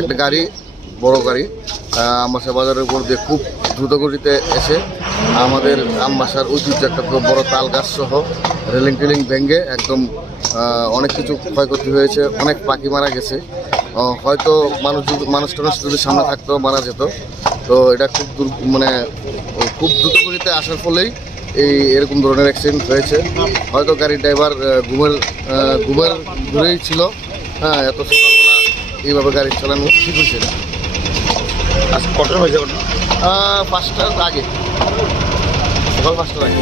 একটা গাড়ি, বড় গাড়ি আমবাসা বাজারের উপর দিয়ে খুব দ্রুত গতিতে এসে আমাদের আমবাসার ঐতিহ্য একটা বড় তাল গাছ সহ রেলিং টেলিং ভেঙে একদম অনেক কিছু ক্ষয়ক্ষতি হয়েছে, অনেক পাখি মারা গেছে। হয়তো মানুষ যদি সামনে থাকতো মারা যেত। তো এটা খুব দ্রুত গতিতে আসার ফলেই এরকম ধরনের অ্যাক্সিডেন্ট হয়েছে। হয়তো গাড়ির ড্রাইভার ঘুমের ঘুরেই ছিল। হ্যাঁ, এত সকালবেলা এইভাবে গাড়ি চালানো ঠিক হয়েছে না। আচ্ছা, কটা হয়েছে? 5টার আগে, সকাল 5টার আগে।